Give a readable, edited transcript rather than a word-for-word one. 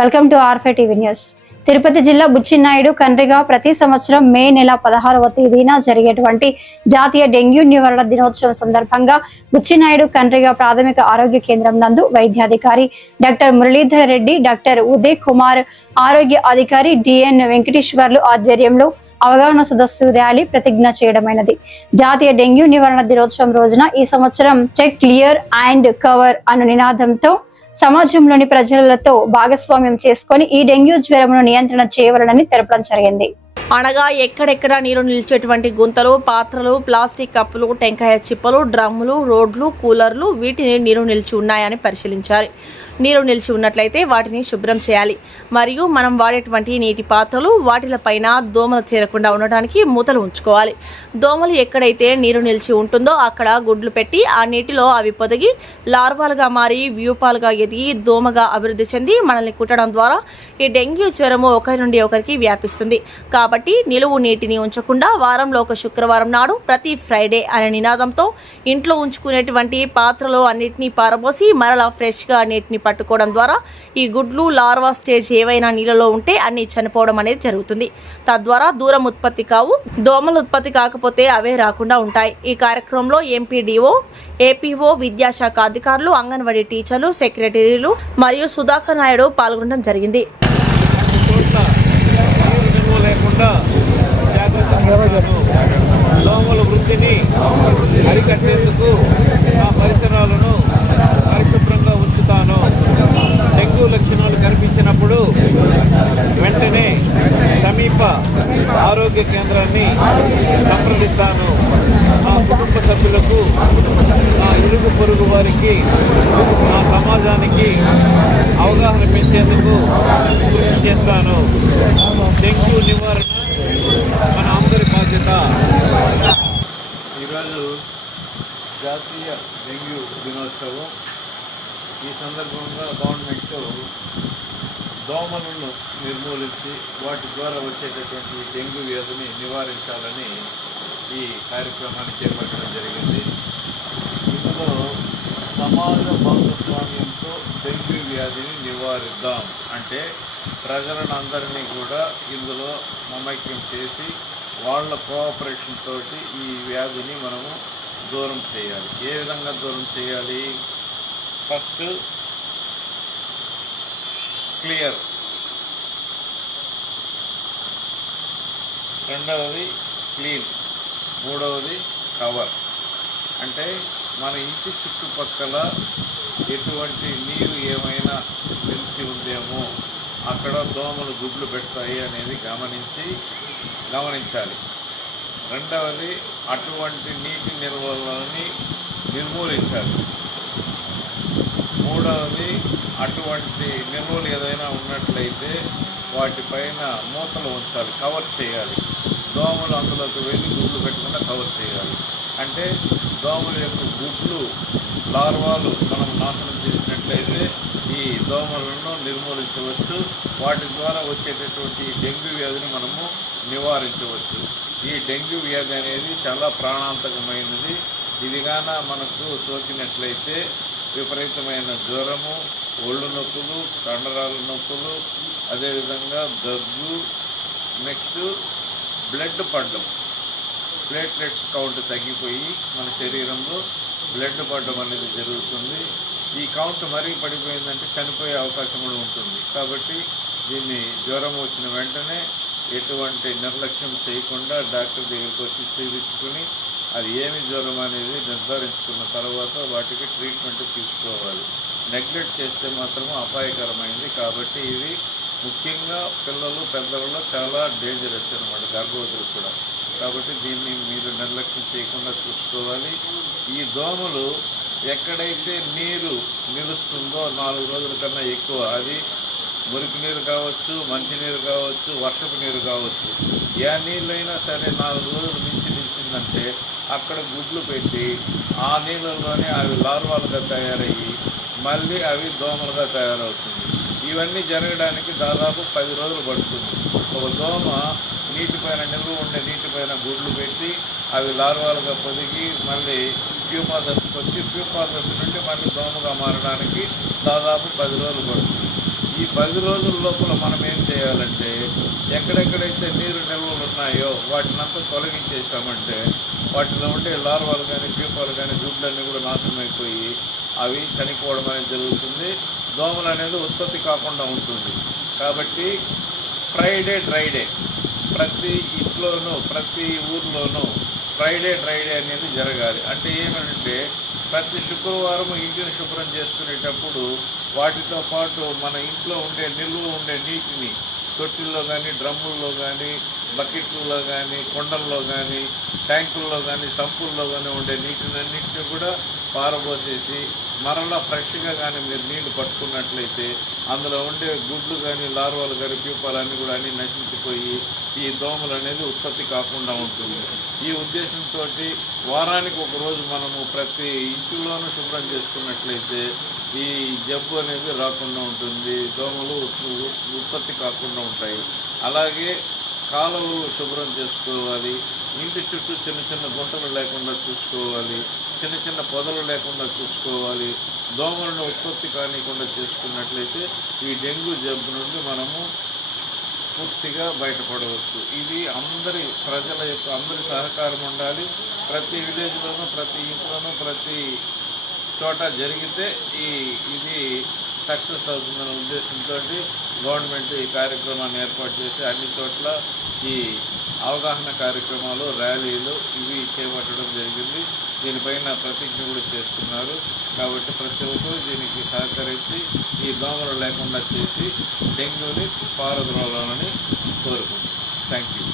Welcome to ఆర్ఫే TV news. Tirupati జిల్లా బుచ్చినాయుడు కండ్రిగా ప్రతి సంవత్సరం మే నెల 16వ తేదీన జరిగేటువంటి జాతీయ డెంగ్యూ నివారణ దినోత్సవం సందర్భంగా బుచ్చినాయుడు కండ్రిగా ప్రాథమిక ఆరోగ్య కేంద్రం నందు వైద్యాధికారి డాక్టర్ మురళీధర్ రెడ్డి, డాక్టర్ ఉదయ్ కుమార్, ఆరోగ్య అధికారి డిఎన్ వెంకటేశ్వర్లు ఆధ్వర్యంలో అవగాహన సదస్సు ర్యాలీ ప్రతిజ్ఞ చేయడమైనది. జాతీయ డెంగ్యూ నివారణ దినోత్సవం రోజున ఈ సంవత్సరం చెక్, క్లియర్ అండ్ కవర్ అను నినాదంతో సమాజంలోని ప్రజలతో భాగస్వామ్యం చేసుకొని ఈ డెంగ్యూ జ్వరమును నియంత్రణ చేయవలనని తెలపడం జరిగింది. అనగా ఎక్కడెక్కడ నీరు నిలిచేటువంటి గుంతలు, పాత్రలు, ప్లాస్టిక్ కప్పులు, టెంకాయ చిప్పలు, డ్రమ్ములు, రోడ్లు, కూలర్లు వీటిని నీరు నిలిచి ఉన్నాయని పరిశీలించాలి. నీరు నిలిచి ఉన్నట్లయితే వాటిని శుభ్రం చేయాలి. మరియు మనం వాడేటువంటి నీటి పాత్రలు వాటిపైన దోమలు చేరకుండా ఉండడానికి మూతలు ఉంచుకోవాలి. దోమలు ఎక్కడైతే నీరు నిలిచి ఉంటుందో అక్కడ గుడ్లు పెట్టి ఆ నీటిలో అవి పొదిగి లార్వాలుగా మారి వ్యూపాలుగా ఎదిగి దోమగా అభివృద్ధి చెంది మనల్ని కుట్టడం ద్వారా ఈ డెంగ్యూ జ్వరము ఒకరి నుండి ఒకరికి వ్యాపిస్తుంది. కాబట్టి నిలువు నీటిని ఉంచకుండా వారంలో ఒక శుక్రవారం నాడు ప్రతి ఫ్రైడే అనే నినాదంతో ఇంట్లో ఉంచుకునేటువంటి పాత్రలు అన్నిటినీ పారబోసి మరలా ఫ్రెష్గా నీటిని పట్టుకోవడం ద్వారా ఈ గుడ్లు, లార్వా స్టేజ్ ఏవైనా నీళ్ళలో ఉంటే అన్ని చనిపోవడం అనేది జరుగుతుంది. తద్వారా దూరం ఉత్పత్తి కావు, దోమలు ఉత్పత్తి కాకపోతే అవే రాకుండా ఉంటాయి. ఈ కార్యక్రమంలో ఎంపీడీఓ, ఏపీఓ, విద్యాశాఖ అధికారులు, అంగన్వాడీ టీచర్లు, సెక్రటరీలు మరియు సుధాకర్ నాయుడు పాల్గొనడం జరిగింది. దోమల వృద్ధిని అరికట్టేందుకు నా పరిసరాలను పరిశుభ్రంగా ఉంచుతాను. డెంగ్యూ లక్షణాలు కనిపించినప్పుడు వెంటనే సమీప ఆరోగ్య కేంద్రాన్ని సంప్రదిస్తాను. నా కుటుంబ సభ్యులకు, నా ఇరుగు పొరుగు వారికి, నా సమాజానికి అవగాహన పెంచేందుకు కృషి చేస్తాను. డెంగ్యూ నివారణ మన అందరి బాధ్యత. ఈరోజు జాతీయ డెంగ్యూ దినోత్సవం. ఈ సందర్భంగా గవర్నమెంట్ దోమలను నిర్మూలించి వాటి ద్వారా వచ్చేటటువంటి డెంగ్యూ వ్యాధిని నివారించాలని ఈ కార్యక్రమాన్ని చేపట్టడం జరిగింది. ఇందులో సమాజ భాగస్వామ్యంతో డెంగ్యూ వ్యాధిని నివారిద్దాం అంటే ప్రజలను అందరినీ కూడా ఇందులో మమైక్యం చేసి వాళ్ళ కోఆపరేషన్ తోటి ఈ వ్యాధిని మనము దూరం చేయాలి. ఏ విధంగా దూరం చేయాలి? ఫస్ట్ క్లియర్, రెండవది క్లీన్, మూడవది కవర్. అంటే మన ఇంటి చుట్టుపక్కల ఎటువంటి నీరు ఏమైనా నిలిచి ఉందేమో, అక్కడ దోమలు గుడ్లు పెడతాయి అనేది గమనించాలి. రెండవది అటువంటి నీటి నిల్వలని నిర్మూలించాలి. మూడవది అటువంటి నిల్వలు ఏదైనా ఉన్నట్లయితే వాటిపైన మూతలు ఉంచాలి, కవర్ చేయాలి. దోమలు అందులోకి వెళ్ళి గుడ్లు పెట్టకుండా కవర్ చేయాలి. అంటే దోమల యొక్క గుడ్లు, లార్వాలు మనం నాశనం చేసినట్లయితే ఈ దోమలను నిర్మూలించవచ్చు. వాటి ద్వారా వచ్చేటటువంటి డెంగ్యూ వ్యాధిని మనము నివారించవచ్చు. ఈ డెంగ్యూ వ్యాధి అనేది చాలా ప్రాణాంతకమైనది. ఇదిగాన మనకు సోకినట్లయితే విపరీతమైన జ్వరము, ఒళ్ళు నొప్పులు, కండరాల నొప్పులు, అదేవిధంగా దగ్గు, నెక్స్ట్ బ్లడ్ పడడం, ప్లేట్లెట్స్ కౌంట్ తగ్గిపోయి మన శరీరంలో బ్లడ్ పడడం అనేది జరుగుతుంది. ఈ కౌంట్ మరీ పడిపోయిందంటే చనిపోయే అవకాశం కూడా ఉంటుంది. కాబట్టి దీన్ని జ్వరం వచ్చిన వెంటనే ఎటువంటి నిర్లక్ష్యం చేయకుండా డాక్టర్ దగ్గరికి వచ్చి చూపించుకుని అది ఏమి జ్వరం అనేది నిర్ధారించుకున్న తర్వాత వాటికి ట్రీట్మెంట్ తీసుకోవాలి. నెగ్లెక్ట్ చేస్తే మాత్రం అపాయకరమైంది. కాబట్టి ఇది ముఖ్యంగా పిల్లలు, పెద్దలలో చాలా డేంజరస్ అన్నమాట, గర్భవతులు కూడా. కాబట్టి దీన్ని మీరు నిర్లక్ష్యం చేయకుండా చూసుకోవాలి. ఈ దోమలు ఎక్కడైతే నీరు నిలుస్తుందో 4 రోజుల కన్నా ఎక్కువ, అది మురికి నీరు కావచ్చు, మంచినీరు కావచ్చు, వర్షపు నీరు కావచ్చు, ఏ నీళ్ళైనా సరే 4 రోజుల నుంచి నిలిచిందంటే అక్కడ గుడ్లు పెట్టి ఆ నీళ్ళల్లోనే అవి లార్వాలుగా తయారయ్యి మళ్ళీ అవి దోమలుగా తయారవుతుంది. ఇవన్నీ జరగడానికి దాదాపు 10 రోజులు పడుతుంది. ఒక దోమ నీటిపైన నిల్వ ఉండే నీటిపైన గుడ్లు పెట్టి అవి లార్వాలుగా పొదిగి మళ్ళీ ప్యూపా దశకు వచ్చి ప్యూపా దశ నుండి మళ్ళీ దోమగా మారడానికి దాదాపు 10 రోజులు పడుతుంది. ఈ ఈ 10 రోజుల లోపల మనం ఏం చేయాలంటే ఎక్కడెక్కడైతే నీరు నిల్వలు ఉన్నాయో వాటినంతా తొలగించేసామంటే వాటిలో ఉండే లార్వాలు కానీ ప్యూపాలు కానీ గుడ్లన్నీ కూడా నాశనమైపోయి అవి చనిపోవడం అనేది జరుగుతుంది. దోమలు అనేది ఉత్పత్తి కాకుండా ఉంటుంది. కాబట్టి ఫ్రైడే డ్రైడే ప్రతి ఇంట్లోనూ ప్రతి ఊర్లోనూ ఫ్రైడే డ్రైడే అనేది జరగాలి. అంటే ఏమంటే ప్రతి శుక్రవారం ఇంటిని శుభ్రం చేసుకునేటప్పుడు వాటితో పాటు మన ఇంట్లో ఉండే నిల్వ ఉండే నీటిని తొట్టిల్లో కానీ డ్రమ్ముల్లో కానీ బకెట్లలో కానీ కుండల్లో కానీ ట్యాంకుల్లో కానీ సంపుల్లో కానీ ఉండే నీటినన్నింటినీ కూడా పారబోసేసి మరలా ఫ్రెష్గా కానీ మీరు నీళ్లు పట్టుకున్నట్లయితే అందులో ఉండే గుడ్లు కానీ లార్వాలు కానీ ప్యూపాలన్నీ కూడా అన్నీ నశించిపోయి ఈ దోమలు అనేది ఉత్పత్తి కాకుండా ఉంటుంది. ఈ ఉద్దేశంతో వారానికి ఒక రోజు మనము ప్రతి ఇంటిలోనూ శుభ్రం చేసుకున్నట్లయితే ఈ జబ్బు అనేది రాకుండా ఉంటుంది, దోమలు ఉత్పత్తి కాకుండా ఉంటాయి. అలాగే కాలువలు శుభ్రం చేసుకోవాలి, ఇంటి చుట్టూ చిన్న చిన్న గుంటలు లేకుండా చూసుకోవాలి, చిన్న చిన్న పొదలు లేకుండా చూసుకోవాలి. దోమలను ఉత్పత్తి కానికుండా చేసుకున్నట్లయితే ఈ డెంగ్యూ జబ్బు నుండి మనము పూర్తిగా బయటపడవచ్చు. ఇది అందరి ప్రజల యొక్క అందరి సహకారం ఉండాలి. ప్రతి విలేజ్లోనూ ప్రతి ఇంట్లోనూ ప్రతి చోట జరిగితే ఇది సక్సెస్ అవుతుందనే ఉద్దేశంతో గవర్నమెంట్ ఈ కార్యక్రమాన్ని ఏర్పాటు చేసి అన్ని చోట్ల ఈ అవగాహన కార్యక్రమాలు ర్యాలీలు ఇవి చేపట్టడం జరిగింది. దీనిపైన ప్రతిజ్ఞ కూడా చేస్తున్నారు. కాబట్టి ప్రతి ఒక్కరూ దీనికి సహకరించి ఈ దోమలు లేకుండా చేసి డెంగ్యూని పారద్రోలాలని కోరుకుంటున్నాను. Thank you.